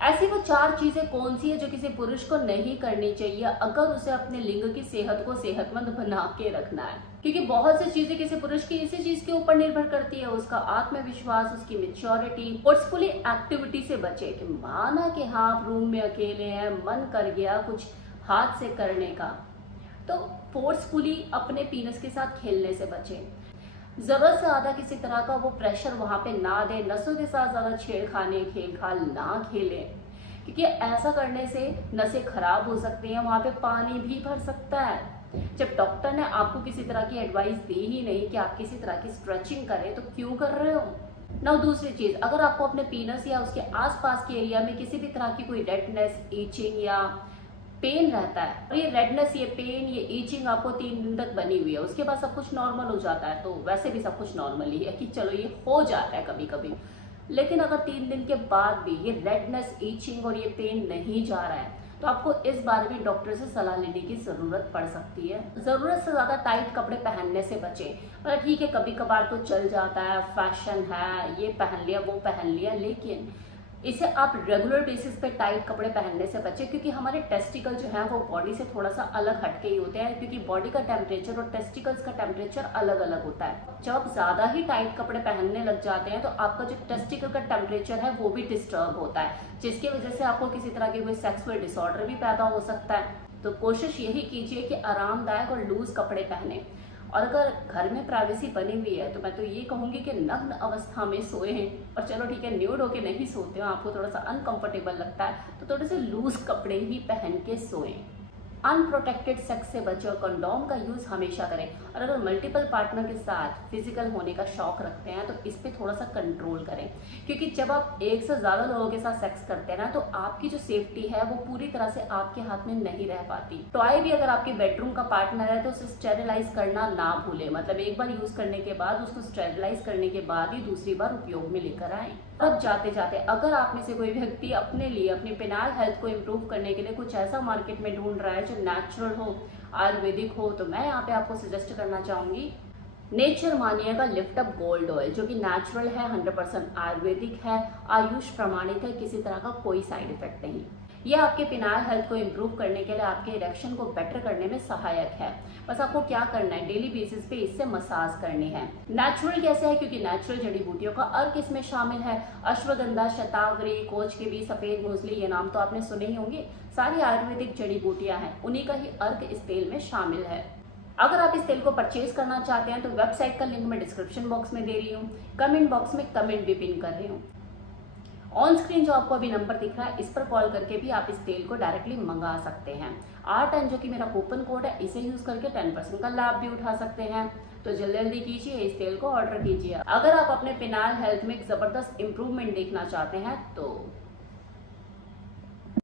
ऐसी वो 4 चीजें कौन सी है जो किसी पुरुष को नहीं करनी चाहिए अगर उसे अपने लिंग की सेहत को सेहतमंद बना के रखना है? क्योंकि बहुत सी चीजें किसी पुरुष की इसी चीज के ऊपर निर्भर करती है, उसका आत्मविश्वास, उसकी मेच्योरिटी। फोर्सफुली एक्टिविटी से बचे, कि माना कि हाँ आप रूम में अकेले हैं, मन कर गया कुछ हाथ से करने का, तो फोर्सफुली अपने पीनस के साथ खेलने से बचे। जरूरत से ज्यादा किसी तरह का वो प्रेशर वहां पे ना दे, नसों के साथ ज्यादा छेड़खानी खेल खाल ना खेले, क्योंकि ऐसा करने से नसें खराब हो सकती हैं, वहां पे पानी भी भर सकता है। जब डॉक्टर ने आपको किसी तरह की एडवाइस दी ही नहीं कि आप किसी तरह की स्ट्रेचिंग करें, तो क्यों कर रहे हो ना? दूसरी चीज, अगर आपको अपने पीनस या उसके आसपास के एरिया में किसी भी तरह की कोई रेडनेस, ईचिंग या पेन रहता है, और ये रेडनेस, ये पेन, ये ईचिंग आपको 3 दिन तक बनी हुई है, उसके बाद सब कुछ नॉर्मल हो जाता है, तो वैसे भी सब कुछ नॉर्मल ही है कि चलो ये हो जाता है कभी कभी। लेकिन अगर 3 दिन के बाद भी ये रेडनेस, ईचिंग और ये पेन नहीं जा रहा है, तो आपको इस बारे में डॉक्टर से सलाह लेने की जरूरत पड़ सकती है। जरूरत से ज्यादा टाइट कपड़े पहनने से बचे। मतलब ठीक है, कभी कभार तो चल जाता है, फैशन है, ये पहन लिया वो पहन लिया, लेकिन इसे आप रेगुलर बेसिस पे टाइट कपड़े पहनने से बचे, क्योंकि हमारे टेस्टिकल जो है वो बॉडी से थोड़ा सा अलग हटके ही होते हैं, क्योंकि बॉडी का टेम्परेचर और टेस्टिकल्स का टेम्परेचर अलग अलग होता है। जब आप ज्यादा ही टाइट कपड़े पहनने लग जाते हैं तो आपका जो टेस्टिकल का टेम्परेचर है वो भी डिस्टर्ब होता है, जिसकी वजह से आपको किसी तरह की कोई सेक्सुअल डिसऑर्डर भी पैदा हो सकता है। तो कोशिश यही कीजिए कि आरामदायक और लूज कपड़े पहने। और अगर घर में प्राइवेसी बनी हुई है तो मैं तो ये कहूंगी कि नग्न अवस्था में सोए हैं। और चलो ठीक है, न्यूड होके नहीं सोते हो, आपको थोड़ा सा अनकंफर्टेबल लगता है, तो थोड़े से लूज कपड़े ही पहन के सोएं। अनप्रोटेक्टेड सेक्स से बचे और कंडोम का यूज हमेशा करें। और अगर मल्टीपल पार्टनर के साथ फिजिकल होने का शौक रखते हैं तो इस पे थोड़ा सा कंट्रोल करें, क्योंकि जब आप एक से ज्यादा लोगों के साथ सेक्स करते हैं ना, तो आपकी जो सेफ्टी है वो पूरी तरह से आपके हाथ में नहीं रह पाती। टॉय भी अगर आपके बेडरूम का पार्टनर है तो उसे स्टेरिलाइज करना ना भूले, मतलब एक बार यूज करने के बाद उसको स्टेरिलाइज करने के बाद ही दूसरी बार उपयोग में लेकर आए। अब जाते जाते अगर आप में से कोई व्यक्ति अपने लिए अपनी पेनाल हेल्थ को इम्प्रूव करने के लिए कुछ ऐसा मार्केट में ढूंढ रहा है जो नेचुरल हो, आयुर्वेदिक हो, तो मैं यहाँ पे आपको सजेस्ट करना चाहूंगी नेचर मानिया का लिफ्ट अप गोल्ड ऑयल, जो कि नेचुरल है, 100% आयुर्वेदिक है, आयुष प्रमाणित है, किसी तरह का कोई साइड इफेक्ट नहीं। ये आपके पिनाइल हेल्थ को इम्प्रूव करने के लिए, आपके इरेक्शन को बेटर करने में सहायक है। बस आपको क्या करना है, डेली बेसिस पे इससे मसाज करनी है। नेचुरल कैसे है, क्योंकि नेचुरल जड़ी बूटियों का अर्क इसमें शामिल है। अश्वगंधा, शतावरी, कोच के बीज, सफेद मूसली, ये नाम तो आपने सुने ही होंगे। सारी आयुर्वेदिक जड़ी बूटियां हैं, उन्हीं का ही अर्क इस तेल में शामिल है। अगर आप इस तेल को परचेज करना चाहते हैं तो वेबसाइट का लिंक मैं डिस्क्रिप्शन बॉक्स में दे रही हूँ, कमेंट बॉक्स में कमेंट भी पिन कर रही हूँ। ऑन स्क्रीन जो आपको अभी नंबर दिख रहा है, इस पर कॉल करके भी आप इस तेल को डायरेक्टली मंगा सकते हैं। R10 जो कि मेरा कूपन कोड है, इसे यूज करके 10% का लाभ भी उठा सकते हैं। तो जल्दी जल्दी कीजिए, इस तेल को ऑर्डर कीजिए। अगर आप अपने पेनाइल हेल्थ में एक जबरदस्त इंप्रूवमेंट देखना चाहते हैं तो